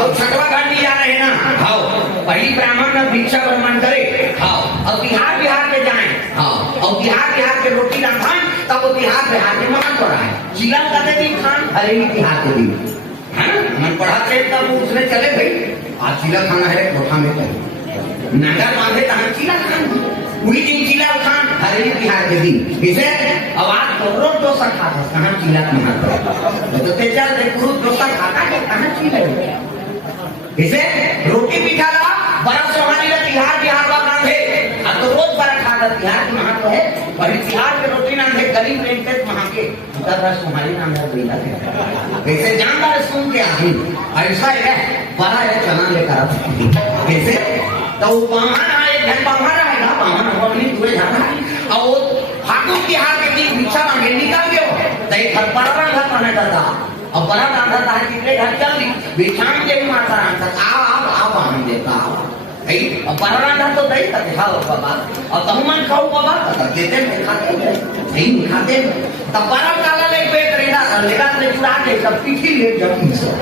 और छठवा घाट जा रहे ना, हाँ पहली ब्राह्मण ने भिक्षा वर्मन करे, हाँ और बिहार के जाए, हाँ और बिहार के रोटी ना खाए, तब वो बिहार के मकान पड़ा है जिला कहते थे खान, अरे बिहार के दिन मन पढ़ाते तब उसने चले भाई आज चिला खाना है कोठा में कहीं नंगा बांधे तहाँ चिला खान, वही दिन चिला खान, अरे बिहार के दिन इसे अब आज तो रोज डोसा खाता कहाँ चिला खाना तो तेजा रोज डोसा खाता है कहाँ चिला इसे रोटी पिठा ला बर्फ सोहानी का तिहार का बांधे अब तो रोज बर्फ खाता तिहार के महत्व है और तिहार के रोटी नाम है गरीब रेंटेड वहां के दस तुम्हारी नाम है बेला कैसे जानदार सुन के आही ऐसा है बड़ा है चना लेकर कैसे तो बाहर आए घर बाहर आएगा बाहर अपनी दूर जाना और वो हाथों तिहार के दिन भिक्षा मांगे निकाल गयो तय घर पर रंगा खाने का अब बड़ा रांधा था कितने घर चल दी बिछान के भी माता रांधा आप हम देता अब बड़ा रांधा तो दही तक खाओ बाबा और तहु मन खाओ बाबा तब देते हैं खाते नहीं खाते तब बड़ा काला ले पेट लेगा ले चुरा के सब पीठी ले जमी सो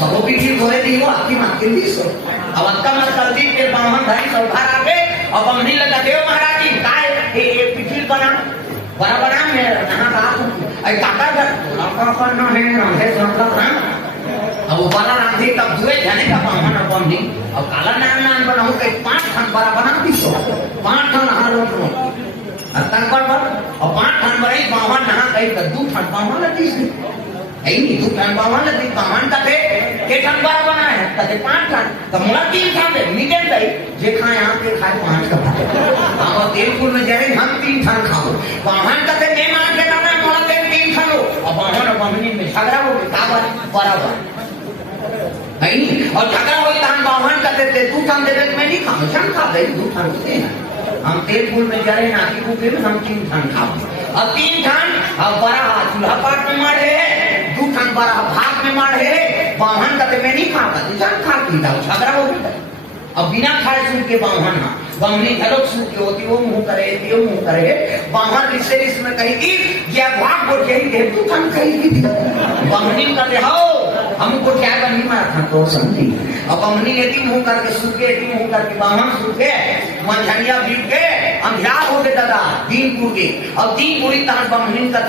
सबो पीठी धोए दी हो आपकी मां के दी सो अब अक्का मत कर दी के ब्राह्मण भाई सब बाहर आ गए और बमनी लगा देव महाराज जी काय ये पीठी बना बड़ा में कहां का आई काका का आपका ना है मतलब ना अब बड़ा रांधी तब दुए जाने का बाहन अपन नहीं अब काला नाम बनाऊं के 5 खन बड़ा बना दी सो 5 खन हार लो तन पर और 5 खन बड़ी बाहन नहा कई तो 2 खन बाहन लगी सी ऐ नहीं 2 खन बाहन लगी बाहन का के खन बड़ा बना है तो 5 खन तो मोला 3 खन दे मीडियम दे जे खाए यहां के खाए 5 का हम तेलपुर में जाए हम 3 खन खाओ बाहन का मैं मान के ना मोला 3 खन लो और बाहन बमनी में झगड़ा हो गया बराबर नहीं और झगड़ा हो गया हम बाहन का देते 2 खन दे मैं नहीं खाऊं हम खा दे 2 खन दे हम तेलपुर में जा रहे ना की कुके में हम 3 खन खाओ अब 3 खन अब बड़ा चूल्हा पाट में मारे 2 खन बड़ा भात में मारे बाहन का मैं नहीं खाता जब खा पीता झगड़ा हो गया अब बिना खाए सुन के बाहन ना बमनी झलक सुन के होती वो मुंह करे बाहन इससे इसमें कहेगी या भाग बोल के ही तू खन कहेगी बमनी का देहाओ हमको क्या नहीं मारा था तो समझी अब बमनी यदि मुंह करके सूखे यदि मुंह करके बाहन सूखे मंझनिया बीत गए अंधियार हो गए दादा दिन पूरी अब दिन पूरी तरह बमनी का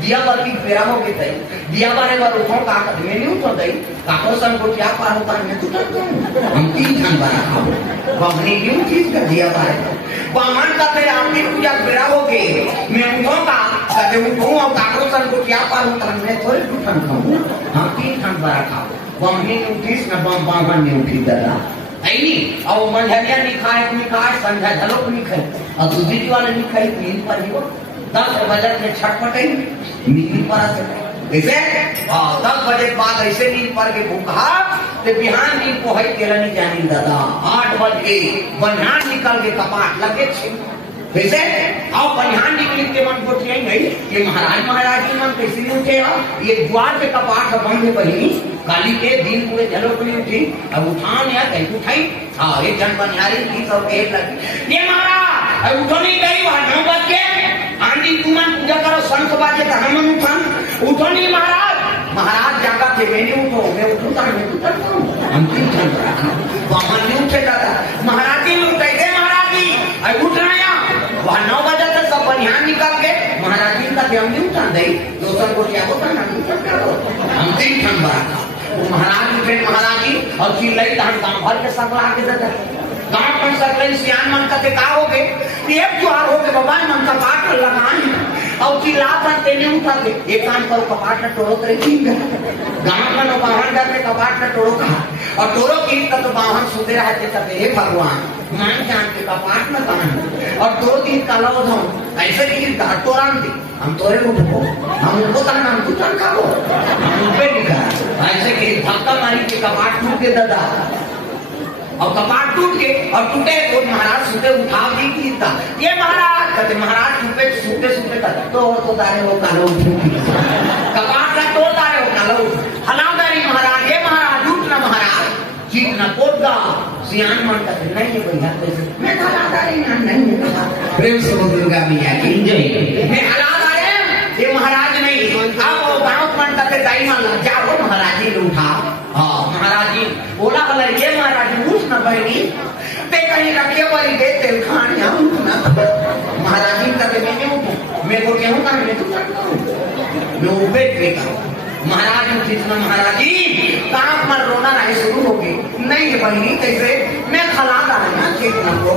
दिया बाती फेरा हो गए थे दिया बारे बार उठो का में नहीं उठो दई काको सन को क्या पार होता है तू तो हम 3 खन बना खाओ बमनी क्यों चीज का दिया बारे बामन का फिर आपकी पूजा फेरा हो गई मैं उठो का कदे उठो और काको सन को क्या पार होता है मैं थोड़ी 2 खन खाऊं हम 3 खन बना खाओ बमनी ने उठीस ना बामन ने उठी दादा ऐनी और मंझनिया नहीं खाए संध्या झलोक नहीं खाई और दूसरी वाले नहीं खाई नींद पर ही 10 बजे में छटपटे नींद पर ऐसे 10 बजे बाद ऐसे नींद पर के भूखा ते बिहान नींद को है केला नहीं जानी दादा 8 बजे बनियान निकल के कपाट लगे वैसे आओ बनियान निकल के मन को नहीं ये महाराज की मन कैसे नहीं उठे ये द्वार पे कपाट बंद है बहिनी काली के दिन पूरे झलोक नहीं उठी अब उठान या कहीं उठाई हाँ एक जन बनियारी की सब एक लगी ये महाराज उठो नहीं गई वहां 9 बज के आंधी तुमन पूजा करो शंख बाजे तो हम उठान उठो नहीं महाराज जागा थे मैंने उठो मैं उठूंगा मैं उठता हूँ हम 3 खन वहां नहीं उठे दादा महाराज जी उठे थे महाराज जी उठ रहे वहां 9 बजे तक सब बनियान निकाल के महाराज जी का हम नहीं उठा दे दोस्तों को क्या होता ना हम 3 खन बना महाराज जी फिर महाराज जी और चिल्लाई तो हम गाँव भर के सब ला के देते गाँव पर सकल सियान मन का का हो गए एक त्योहार हो गए बाबा मन का काट लगानी और चिल्ला करते नहीं उठाते एक कान पर कपाट न तोड़ो करे गाँव का बाहर जाते कपाट न तोड़ो कहा और तोरो की तक बाहर सुते रहते कहते हे भगवान मान जान के कपाट में कहां और दो दिन काला हो ऐसे की तोरान दे हम तोरे को ठोको हम उनको तक नाम तू तन खाओ हम पे निकला ऐसे कि धक्का मारी के कपाट टूट के दादा और कपाट टूट के और टूटे तो महाराज सुते उठा दी की था ये महाराज कहते महाराज टूटे सुते सुते तक तो तारे वो कालो कपाट का तो तारे वो कालो हलादारी महाराज ये महाराज उठना महाराज जीतना कोटगा सियान मन का नहीं है भैया कैसे मैं हलादारी नहीं प्रेम से बोल दुर्गा मैया की जय मैं हलादारी ये महाराज नहीं अब वो गांव मन का दाई मान लग जाओ महाराज जी उठा हां महाराज जी बोला भला ये महाराज उठ ना बहनी ते कहीं रखे वाली दे तेल खान यहां उठना महाराज जी कहते मैं नहीं उठूं मैं को क्यों कर मैं तो मैं उठे बेटा महाराज ने जितना महाराज जी काम पर रोना नहीं शुरू हो गई नहीं बहनी कैसे मैं खलादा है ना चेतना को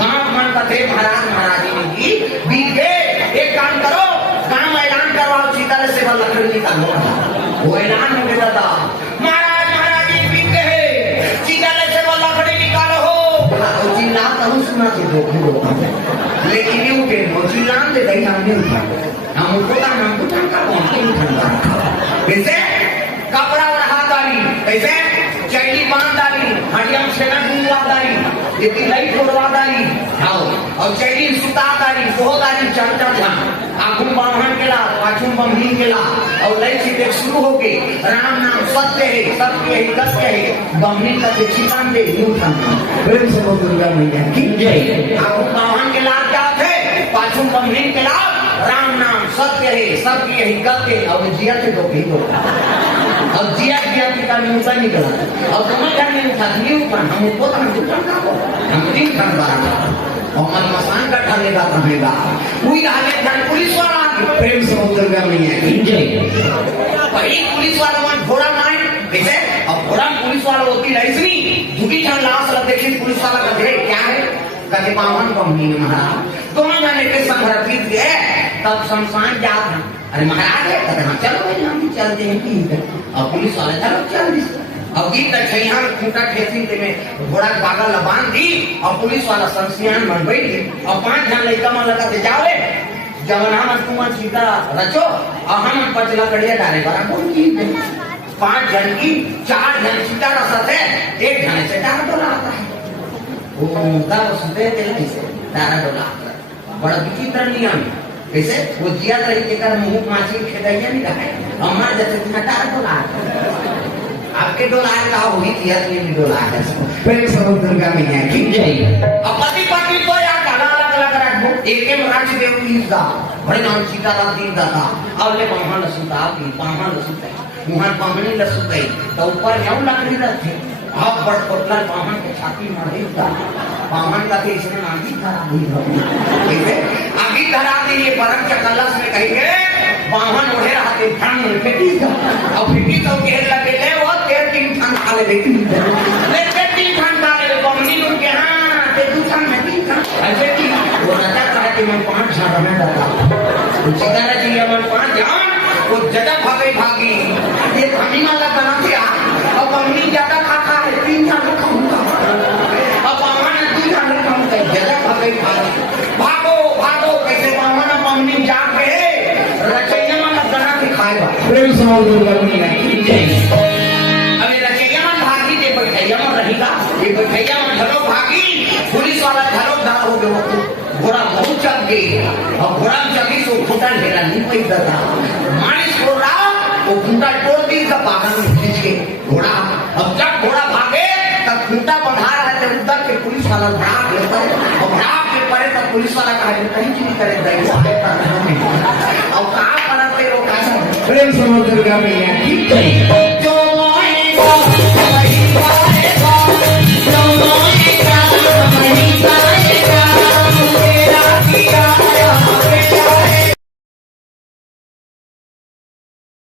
गांव मन का थे महाराज जी ने की बीत गए एक काम करो गांव ऐलान करवाओ सीता से वाला लकड़ी निकालो वो ऐलान हो गया था महाराज जी बीत गए सीता से वाला लकड़ी निकालो हो चिल्ला कहूं सुना थे लेकिन ये उठे वो चिल्लान दे गई हमने उठा हम उनको हम तो का कौन कैसे कपड़ा और हाथारी कैसे चैली बांधदारी हडियम सेना गुंगवादारी इतनी लई तोड़वादारी आओ और चैली सुतादारी सोहदारी चर्चा था आगुम बाहन केला पाछुम बमहीन केला और लई सीधे शुरू हो गए राम नाम सत्य है सत्य है बमहीन का चिकान दे न्यू था प्रेम से बोल दुर्गा मैया की जय आगुम बाहन केला क्या थे पाछुम बमहीन केला राम नाम सत्य है गत्य और जिया के दो भी और जिया का न्यूज़ निकला और समझ करने में था न्यू पर हम उसको तो हम दुकान का हम दिन कर बारा और मन मसान का ढलेगा रहेगा कोई आगे जान पुलिस वाला प्रेम से दुर्गा मैया की जय पहली पुलिस वाला वन घोड़ा मार कैसे अब घोड़ा पुलिस वाला होती लाइसनी झूठी छन लाश लग देखी पुलिस वाला का दे क्या है कहते पावन कंपनी में महाराज दोनों जाने के संघर्ष जीत गए तब शमशान जात हैं अरे महाराज है कहते हम चलो भाई हम चलते हैं की और पुलिस वाले चलो चल दी अब गीत तक यहाँ खूंटा ठेसी के में घोड़ा बागा लबान दी और पुलिस वाला शमशान बन बैठे और 5 जन लड़का मन लगाते जाओ जब हम कुमार सीता रचो और हम पचला कड़िया डाले बड़ा कौन की 5 जन की 4 जन सीता रसत है 1 जन से डाल तो आता है बड़ा विचित्र नियम कैसे वो जिया रही के कर मुंह माछी खेदाइया नहीं रहा हमारा जैसे घटा डोला आपके डोला का वही किया नहीं डोला है प्रेम से दुर्गा मैया की जय अब पति पत्नी तो यार गाना अलग रखो एक के राज देव की दा बड़े नाम सीता दा दिन दाता और ले पाहन सुता की पाहन सुता मुहर पाहनी लसुताई तो ऊपर यौ लकड़ी रखे आप बड़ कोटला पाहन के छाती मारे दा पाहन का के इसने आगी खराब हुई है ठीक है आगी धरा दी ये बरक चकलस में कहेंगे पाहन ओढ़े रहते ठंड में फेटी और फेटी तो घेर लगे ले वो 3 ठंड खा ले देखी ले 3 ठंड खा ले बमनी लोग के हां ते 2 ठंड में 3 ठंड ऐसे की वो नजर रहा कि मैं 5 झाड़ में डाला वो चितारा जी मन 5 जान वो जदा भागी ये खमी वाला बना दिया और बमनी ज्यादा खाता है 3 झाड़ खाऊंगा अब पावन 2 झाड़ खाऊंगा जदा भागो कैसे पावन बमनी जाग के रचैया वाला बना के खाएगा प्रेम से दुर्गा मैया की जय अबे रचैया में भागी दे बैठैया में रहेगा ये बैठैया में धरो भागी पुलिस वाला धरो दार हो गया घोड़ा बहुत चल गई और घोड़ा चली तो खूंटा ढेरा नहीं पैदा था मानिस को रहा वो खूंटा तोड़ दी का पागल में खींच के घोड़ा अब जब घोड़ा भागे तब खूंटा बंधा रहा था उधर के पुलिस वाला भाग ले पड़े और भाग के पड़े तब पुलिस वाला कहा कहीं चीज करे और कहा करते वो प्रेम से दुर्गा मैया की जय